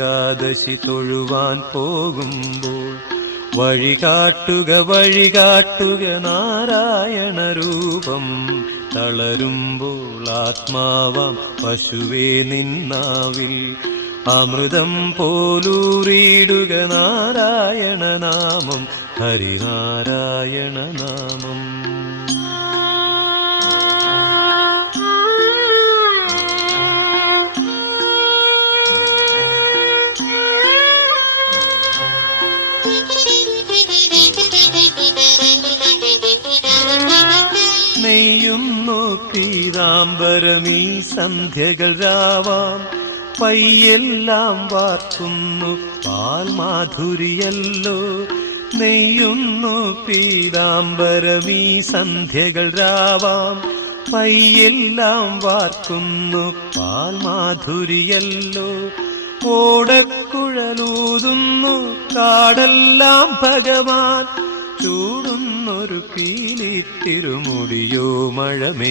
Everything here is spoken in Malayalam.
ഏകാദശി തൊഴുവാൻ പോകുമ്പോൾ വഴികാട്ടുക നാരായണ രൂപം. തളരുമ്പോൾ ആത്മാവാം പശുവേ നിന്നാവിൽ അമൃതം പോലൂറിയിടുക നാരായണ നാമം, ഹരിനാരായണ നാമം. നെയ്യുന്നു പീതാംബരമീ സന്ധ്യകൾ രാവാം, പയ്യെല്ലാം വാർക്കുന്നു പാൽമാധുരിയല്ലോ. നെയ്യുന്നു പീതാംബരമീ സന്ധ്യകൾ രാവാം, പയ്യെല്ലാം വാർക്കുന്നു പാൽമാധുരിയല്ലോ. ഓടക്കുഴലൂതുന്നു കാടെല്ലാം ഭഗവാൻ, ചൂടുന്നൊരു പീലി തിരുമുടിയോ മഴമേ.